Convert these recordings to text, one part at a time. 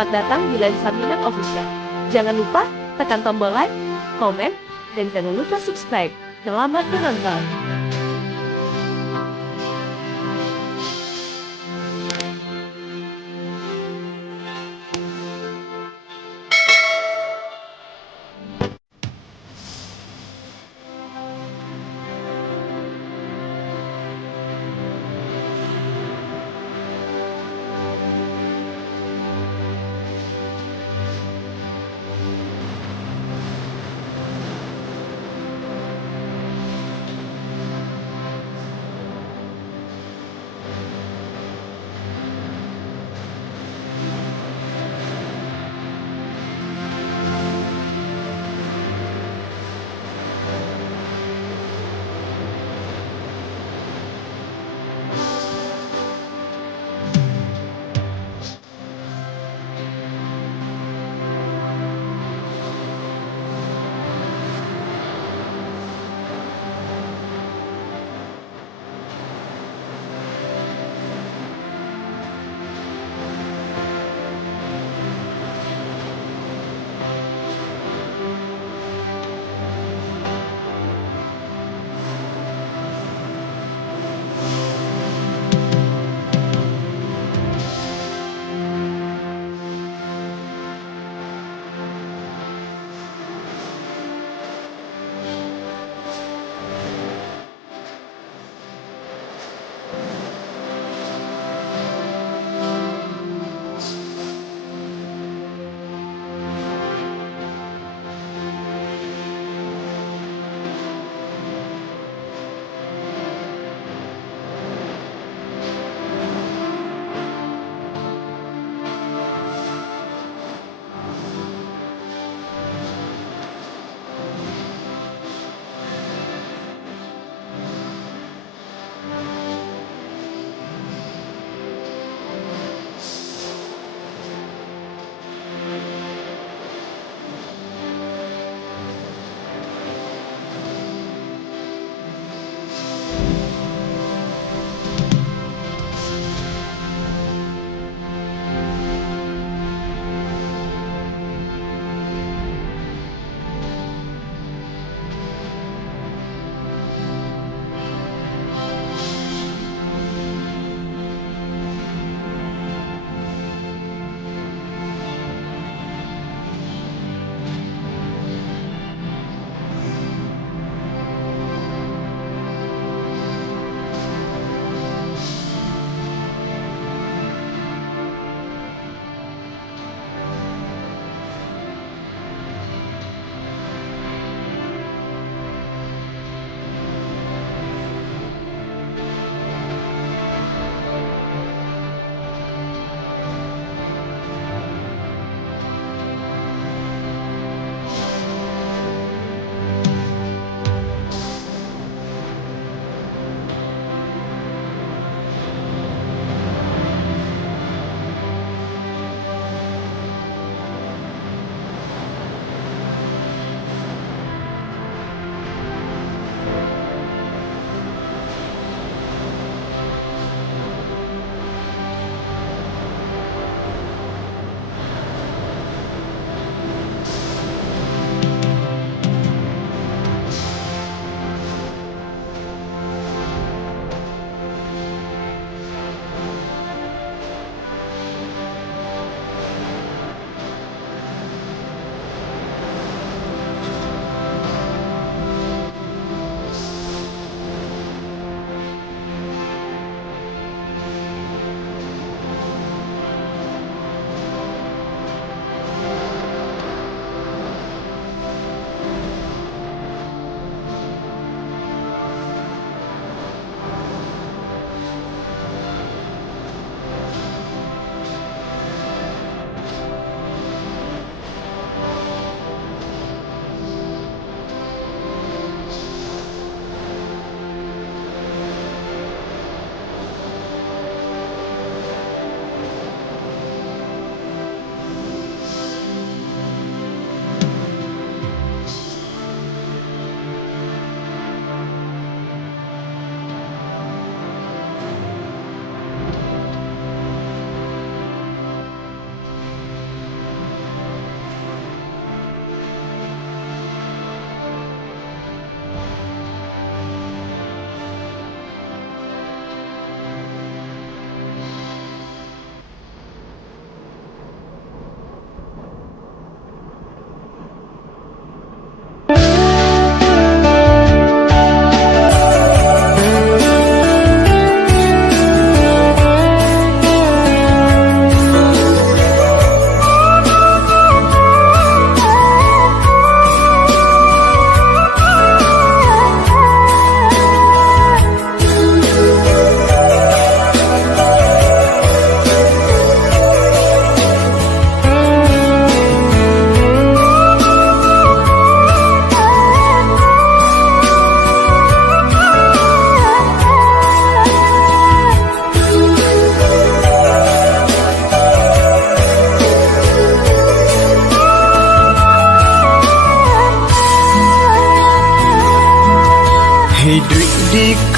Selamat datang di Lensa Minat Official. Jangan lupa tekan tombol like, komen, dan jangan lupa subscribe. Selamat menonton.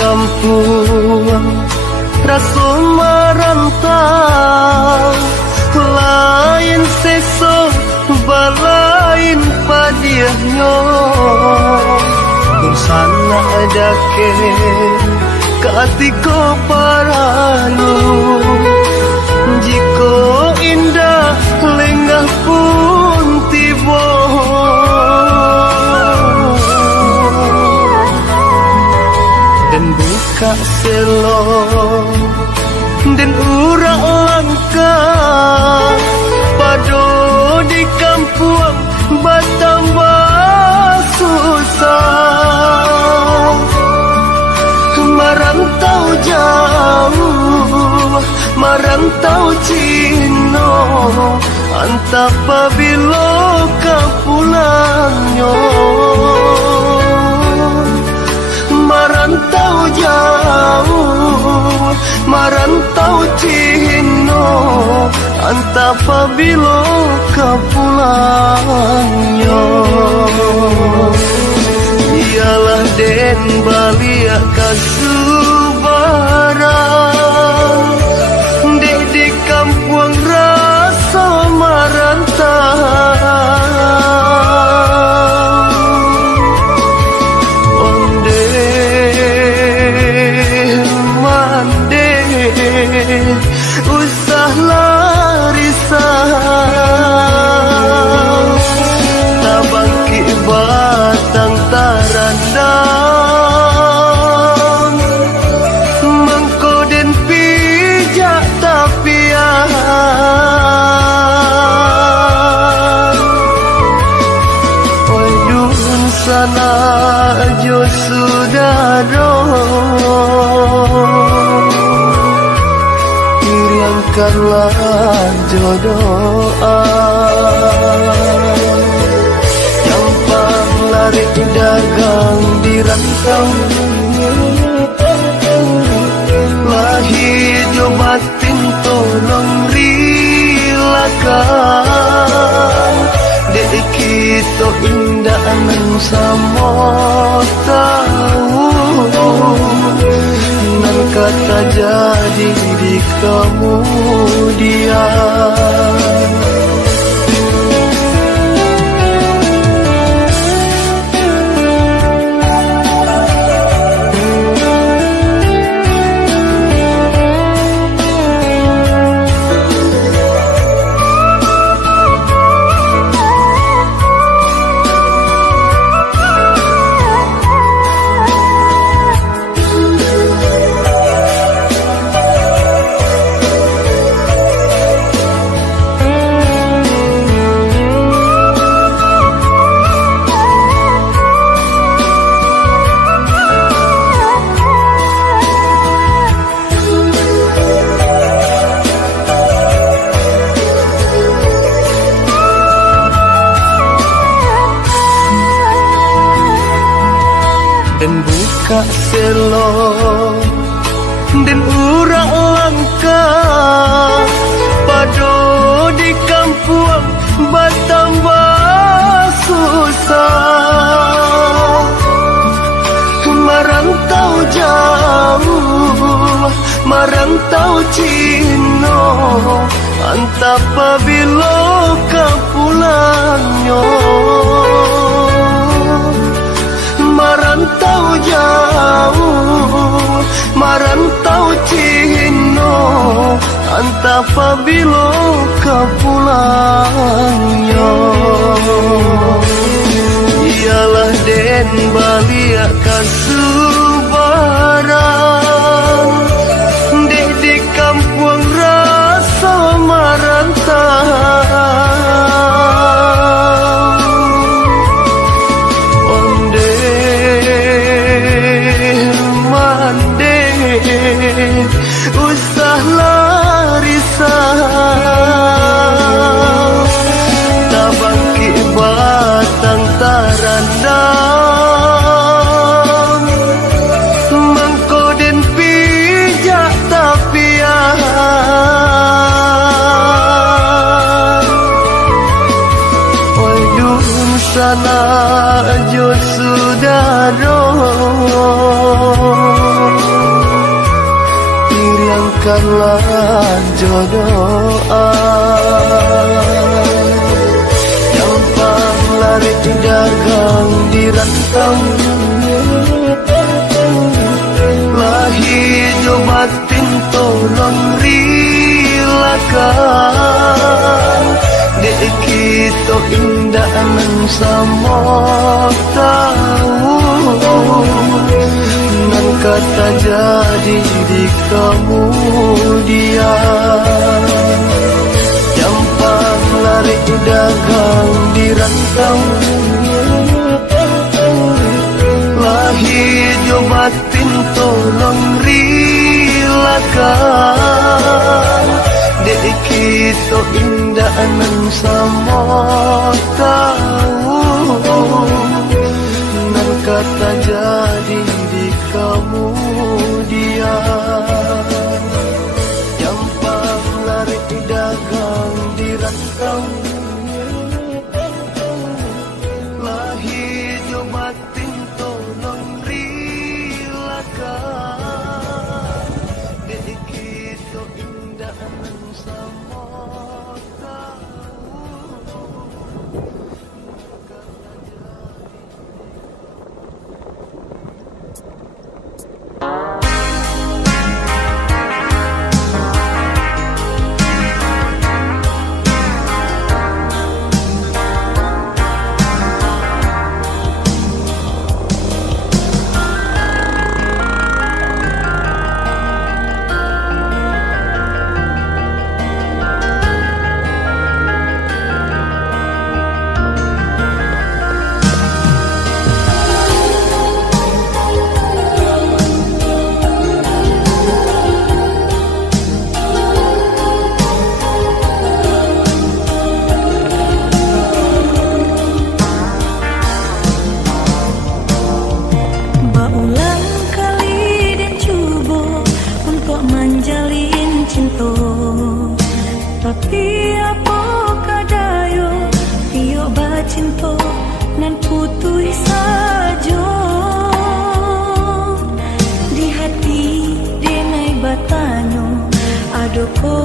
kampung rasa merantau lain seso balain padiahnya bersana dake katiko paranu jiko indah lengah pun tiba dan buka selo dan urak langka pado di kampung bertambah susah merantau jauh merantau Cino antap pabilo ka pulangnya merantau jauh merantau Cino antap pabilo ka pulangnya ialah den balia kasubaran di kampung rasa merantau onde mande usah larisah tabangki batang tarandang mengkoden pijak tapian Oidun sana jo sudaro hilangkanlah jodohan lari dagang di rantau lahir jobatin tolong rilakan dek kita indah nan sama tahu nan kata jadi di kemudian dan buka selo dan urak langka pado di kampung bertambah susah merantau jauh merantau Cino antap pabilo ka pulangnya merantau jauh merantau Cino antap pabilo ka pulangnya ialah den balia kasubaran di kampung rasa merantau usah larisah tabangki batang tarandang mengkoden pijak tapian Oidun sana jo sudaro sayangkanlah jodoh gampang lari dagang di rantau lah hidup batin tolong rilakan dek kita indah nan sama tahu nan kata jadi di kemudian gampang lari dagang di rantau lah hidup batin tolong rilakan dek kita indah nan sama tahu nan kata jadi di kemudian gampang lari dagang di rantau lah hidup batin tolong rilakan dek kita indah nan sama tahu. Tapi apa kadayo tiyo bacinto nan putui sajo di hati denai batanyo adoko